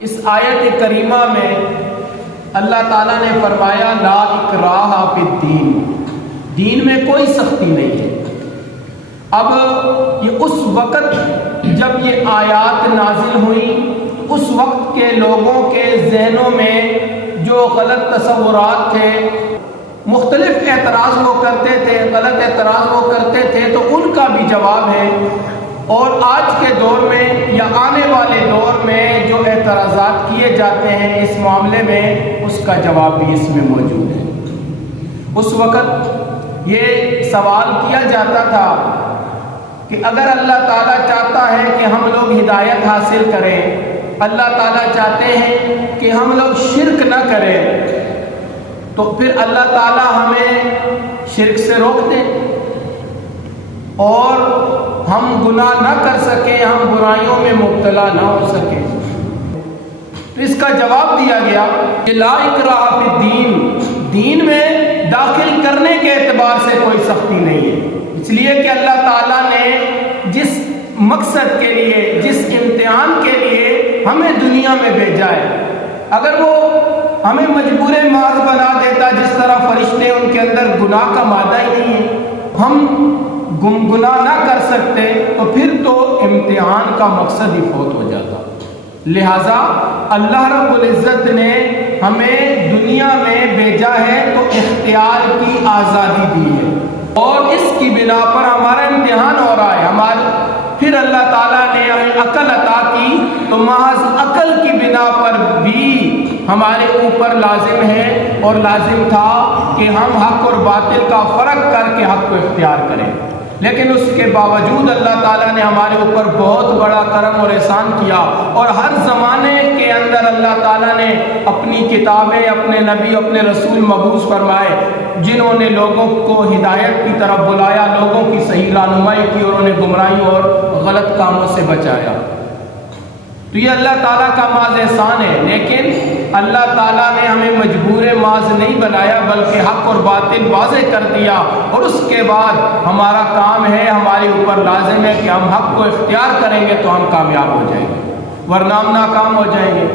اس آیت کریمہ میں اللہ تعالیٰ نے فرمایا لا اکراہ فی الدین، دین میں کوئی سختی نہیں ہے۔ اب یہ اس وقت جب یہ آیات نازل ہوئیں، اس وقت کے لوگوں کے ذہنوں میں جو غلط تصورات تھے، مختلف اعتراض وہ کرتے تھے، غلط اعتراض وہ کرتے تھے، تو ان کا بھی جواب ہے، اور آج کے دور میں یا آنے والے دور میں جو اعتراضات کیے جاتے ہیں اس معاملے میں، اس کا جواب بھی اس میں موجود ہے۔ اس وقت یہ سوال کیا جاتا تھا کہ اگر اللہ تعالیٰ چاہتا ہے کہ ہم لوگ ہدایت حاصل کریں، اللہ تعالیٰ چاہتے ہیں کہ ہم لوگ شرک نہ کریں، تو پھر اللہ تعالیٰ ہمیں شرک سے روک دیں اور ہم گناہ نہ کر سکیں، ہم برائیوں میں مبتلا نہ ہو سکیں۔ تو اس کا جواب دیا گیا کہ لا اکراہ فی الدین، دین میں داخل کرنے کے اعتبار سے کوئی سختی نہیں ہے، اس لیے کہ اللہ تعالیٰ نے جس مقصد کے لیے، جس امتحان کے لیے ہمیں دنیا میں بھیجا ہے، اگر وہ ہمیں مجبور محض بنا دیتا، جس طرح فرشتے ان کے اندر گناہ کا مادہ ہی نہیں ہے، ہم گناہ نہ کر سکتے، تو پھر تو امتحان کا مقصد ہی فوت ہو جاتا۔ لہٰذا اللہ رب العزت نے ہمیں دنیا میں بھیجا ہے تو اختیار کی آزادی دی ہے، اور اس کی بنا پر ہمارا امتحان ہو رہا ہے۔ پھر اللہ تعالیٰ نے ہمیں عقل عطا کی، تو محض عقل کی بنا پر بھی ہمارے اوپر لازم ہے اور لازم تھا کہ ہم حق اور باطل کا فرق کر کے حق کو اختیار کریں، لیکن اس کے باوجود اللہ تعالیٰ نے ہمارے اوپر بہت بڑا کرم اور احسان کیا، اور ہر زمانے کے اندر اللہ تعالیٰ نے اپنی کتابیں، اپنے نبی، اپنے رسول مبعوث فرمائے، جنہوں نے لوگوں کو ہدایت کی طرف بلایا، لوگوں کی صحیح رہنمائی کی، اور انہیں گمراہی اور غلط کاموں سے بچایا۔ تو یہ اللہ تعالیٰ کا محض احسان ہے، لیکن اللہ تعالیٰ نے ہمیں مجبور محض نہیں بنایا، بلکہ حق اور باطل واضح کر دیا، اور اس کے بعد ہمارا کام ہے، ہمارے اوپر لازم ہے کہ ہم حق کو اختیار کریں گے تو ہم کامیاب ہو جائیں گے، ورنہ ہم ناکام ہو جائیں گے۔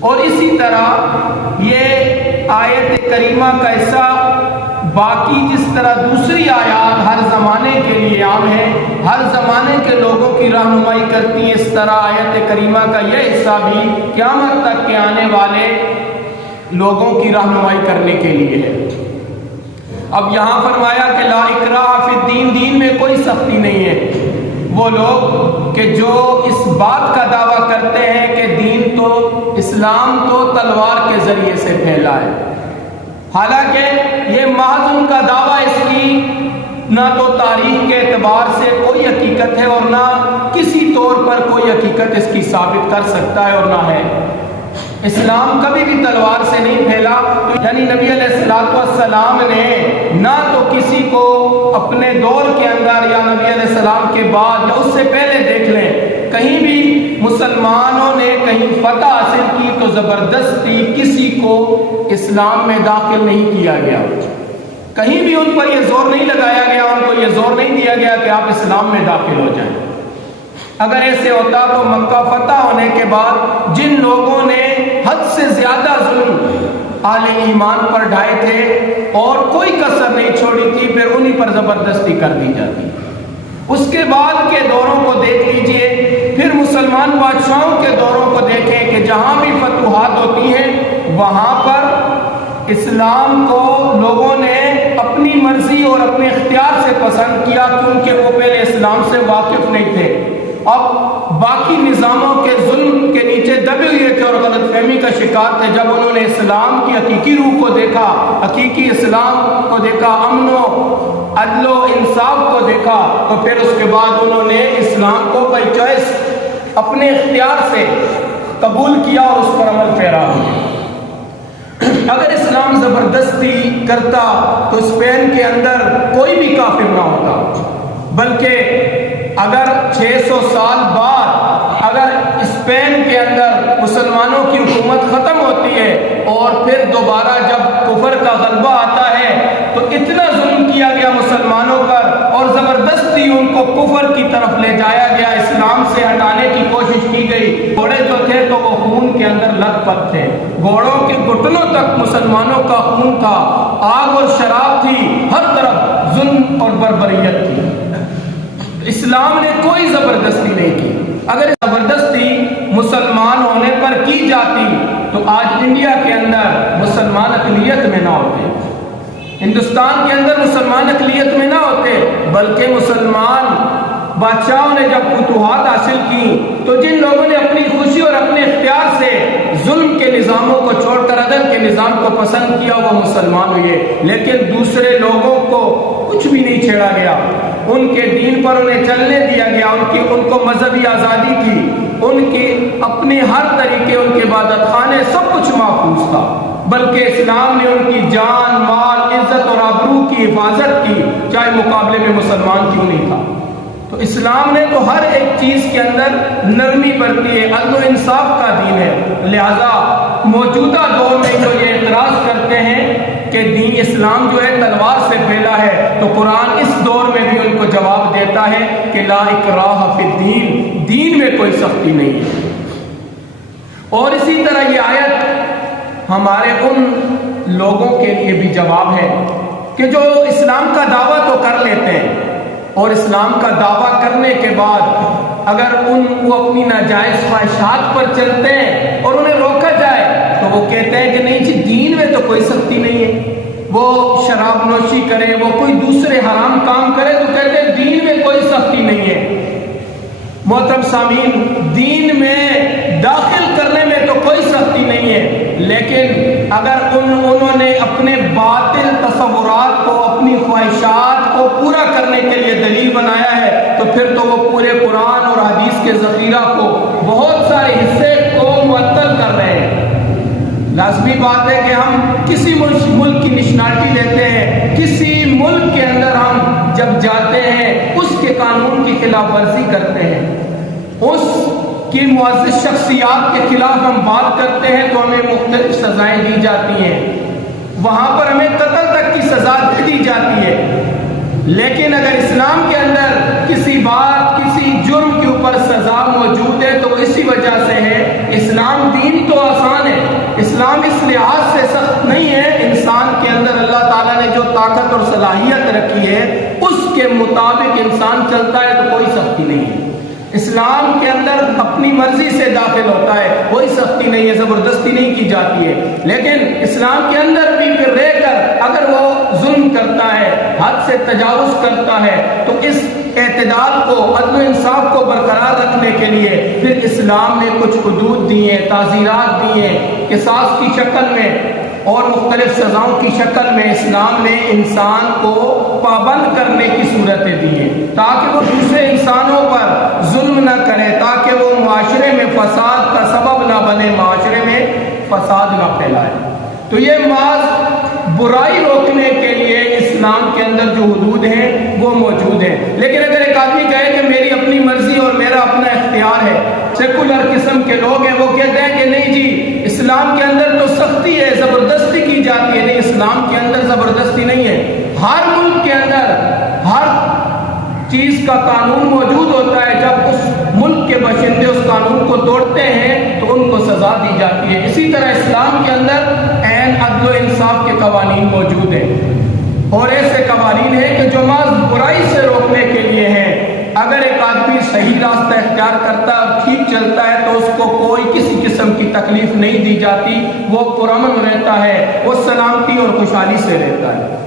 اور اسی طرح یہ آیت کریمہ کا حصہ باقی جس طرح دوسری آیات ہر زمانے کے لیے عام ہے، ہر زمانے کے لوگوں کی رہنمائی کرتی ہیں، اس طرح آیت کریمہ کا یہ حصہ بھی قیامت تک کے آنے والے لوگوں کی رہنمائی کرنے کے لیے ہے۔ اب یہاں فرمایا کہ لا اکراہ فی الدین، دین میں کوئی سختی نہیں ہے۔ وہ لوگ کہ جو اس بات کا دعویٰ کرتے ہیں کہ دین تو، اسلام تو تلوار کے ذریعے سے پھیلا ہے، حالانکہ یہ محض ان کا دعویٰ، اس کی نہ تو تاریخ کے اعتبار سے کوئی حقیقت ہے، اور نہ کسی طور پر کوئی حقیقت اس کی ثابت کر سکتا ہے، اور نہ ہے۔ اسلام کبھی بھی تلوار سے نہیں پھیلا، یعنی نبی علیہ السلام نے نہ تو کسی کو اپنے دور کے اندر یا نبی علیہ السلام کے بعد یا اس سے پہلے دیکھ لیں، کہیں بھی مسلمانوں نے کہیں فتح حاصل کی تو زبردستی کسی کو اسلام میں داخل نہیں کیا گیا، کہیں بھی ان پر یہ زور نہیں لگایا گیا، ان کو یہ زور نہیں دیا گیا کہ آپ اسلام میں داخل ہو جائیں۔ اگر ایسے ہوتا تو مکہ فتح ہونے کے بعد جن لوگوں نے حد سے زیادہ ظلم اہل ایمان پر ڈھائے تھے اور کوئی کسر نہیں چھوڑی تھی، پھر انہی پر زبردستی کر دی جاتی۔ اس کے بعد کے دوروں کو دیکھ لیجئے، پھر مسلمان بادشاہوں کے دوروں کو دیکھیں کہ جہاں بھی فتوحات ہوتی ہیں وہاں پر اسلام کو لوگوں نے اپنی مرضی اور اپنے اختیار سے پسند کیا، کیونکہ وہ پہلے اسلام سے واقف نہیں تھے، اب باقی نظاموں کے ظلم کے نیچے دبے ہوئے تھے اور غلط فہمی کا شکار تھے۔ جب انہوں نے اسلام کی حقیقی روح کو دیکھا، حقیقی اسلام کو دیکھا، امن و عدل و انصاف کو دیکھا، تو پھر اس کے بعد انہوں نے اسلام کو بائی چوائس اپنے اختیار سے قبول کیا اور اس پر عمل پیرا ہوا۔ اگر اسلام زبردستی کرتا تو اسپین کے اندر کوئی بھی کافر نہ ہوتا، بلکہ اگر 600 سال بعد اگر اسپین کے اندر مسلمانوں کی حکومت ختم ہوتی ہے اور پھر دوبارہ جب کفر کا غلبہ آتا ہے تو اتنا ظلم کیا گیا مسلمانوں پر اور زبردستی ان کو کفر کی طرف لے جایا گیا، اسلام سے ہٹانے کی کوشش کی گئی، گھوڑے جو تھے تو وہ کے اندر لت پت تھے، گھوڑوں کے گھٹنوں تک مسلمانوں کا خون تھا، آگ اور شراب تھی، ہر طرف ظلم اور بربریت تھی۔ اسلام نے کوئی زبردستی نہیں کی۔ اگر زبردستی مسلمان ہونے پر کی جاتی تو آج انڈیا کے اندر مسلمان اقلیت میں نہ ہوتے، ہندوستان کے اندر مسلمان اقلیت میں نہ ہوتے، بلکہ مسلمان بادشاہوں نے جب فتوحات حاصل کی تو جن لوگوں نے اپنی خوشی اور اپنے اختیار سے ظلم کے نظاموں کو چھوڑ کر عدل کے نظام کو پسند کیا وہ مسلمان ہوئے، لیکن دوسرے لوگوں کو کچھ بھی نہیں چھیڑا گیا، ان کے دین پر انہیں چلنے دیا گیا، ان کو مذہبی آزادی تھی، ان کے اپنے ہر طریقے، ان کے عبادت خانے سب کچھ محفوظ تھا، بلکہ اسلام نے ان کی جان، مال، عزت اور آبرو کی حفاظت کی، چاہے مقابلے میں مسلمان کیوں نہیں تھا۔ تو اسلام نے تو ہر ایک چیز کے اندر نرمی برتی ہے، عدل و انصاف کا دین ہے، لہذا موجودہ دور میں جو یہ اعتراض کرتے ہیں کہ دین اسلام جو ہے تلوار سے پھیلا ہے، تو قرآن اس دور میں بھی ان کو جواب دیتا ہے کہ لا اکراہ فی الدین، دین میں کوئی سختی نہیں ہے۔ اور اسی طرح یہ آیت ہمارے ان لوگوں کے لیے بھی جواب ہے کہ جو اسلام کا دعویٰ تو کر لیتے ہیں اور اسلام کا دعویٰ کرنے کے بعد اگر وہ اپنی ناجائز خواہشات پر چلتے ہیں اور انہیں روکا جائے تو وہ کہتے ہیں کہ نہیں جی دین میں تو کوئی سختی نہیں ہے، وہ شراب نوشی کرے، وہ کوئی دوسرے حرام کام کرے تو کہتے ہیں دین میں کوئی سختی نہیں ہے۔ محترم سامعین، دین میں داخل کرنے میں تو کوئی سختی نہیں ہے، لیکن اگر انہوں نے اپنے باطل تصورات کو، اپنی خواہشات کو پورا کرنے کے لیے دلیل بنایا ہے تو پھر تو وہ پورے قرآن اور حدیث کے ذخیرہ کو، بہت سارے حصے کو معطل کر رہے ہیں۔ لازمی بات ہے کہ ہم کسی ملک کی نیشنلٹی لیتے ہیں، کسی ملک کے اندر ہم جب جاتے ہیں اس کے قانون کی خلاف ورزی کرتے ہیں، اس کی معزز شخصیات کے خلاف ہم بات کرتے ہیں تو ہمیں مختلف سزائیں دی جاتی ہیں، وہاں پر ہمیں قتل تک کی سزا دے دی جاتی ہے۔ لیکن اگر اسلام کے اندر کسی بات، کسی جرم کے اوپر سزا موجود ہے تو اسی وجہ سے ہے، اسلام دین تو آسان ہے، اسلام اس لحاظ سے سخت نہیں ہے، انسان کے اندر اللہ تعالیٰ نے جو طاقت اور صلاحیت رکھی ہے اس کے مطابق انسان چلتا ہے تو کوئی سختی نہیں ہے۔ اسلام کے اندر اپنی مرضی سے داخل ہوتا ہے، کوئی سختی نہیں ہے، زبردستی نہیں کی جاتی ہے، لیکن اسلام کے اندر بھی پھر رہ کر اگر وہ ظلم کرتا ہے، حد سے تجاوز کرتا ہے تو اس اعتدال کو، عدل و انصاف کو برقرار رکھنے کے لیے پھر اسلام نے کچھ حدود دی ہیں، تعزیرات دی ہیں، قصاص کی شکل میں اور مختلف سزاؤں کی شکل میں اسلام نے انسان کو پابند کرنے کی صورتیں دی ہیں تاکہ وہ دوسرے انسانوں پر ظلم نہ کرے، تاکہ وہ معاشرے میں فساد کا سبب نہ بنے، معاشرے میں فساد نہ پھیلائے۔ تو یہ محض برائی روکنے کے لیے اسلام کے اندر جو حدود ہیں وہ موجود ہیں، لیکن اگر ایک آدمی کہے کہ میری اپنی مرضی اور میرا اپنا اختیار ہے، سیکولر قسم کے لوگ ہیں، وہ کہتے ہیں کہ نہیں جی اسلام کے اندر تو سختی ہے، زبردستی کی جاتی ہے، نہیں اسلام کے اندر زبردستی نہیں ہے، ہر ملک کے اندر ہر چیز کا قانون موجود ہوتا ہے، جب اس ملک کے باشندے اس قانون کو توڑتے ہیں تو ان کو سزا دی جاتی ہے۔ اسی طرح اسلام کے اندر عین عدل و انصاف کے قوانین موجود ہیں، اور ایسے قوانین ہیں کہ جو محض برائی سے روکنے کے لیے ہیں۔ اگر ایک آدمی صحیح راستہ اختیار کرتا ہے، ٹھیک چلتا ہے تو اس کو کوئی کسی قسم کی تکلیف نہیں دی جاتی، وہ پرامن رہتا ہے، وہ سلامتی اور خوشحالی سے رہتا ہے۔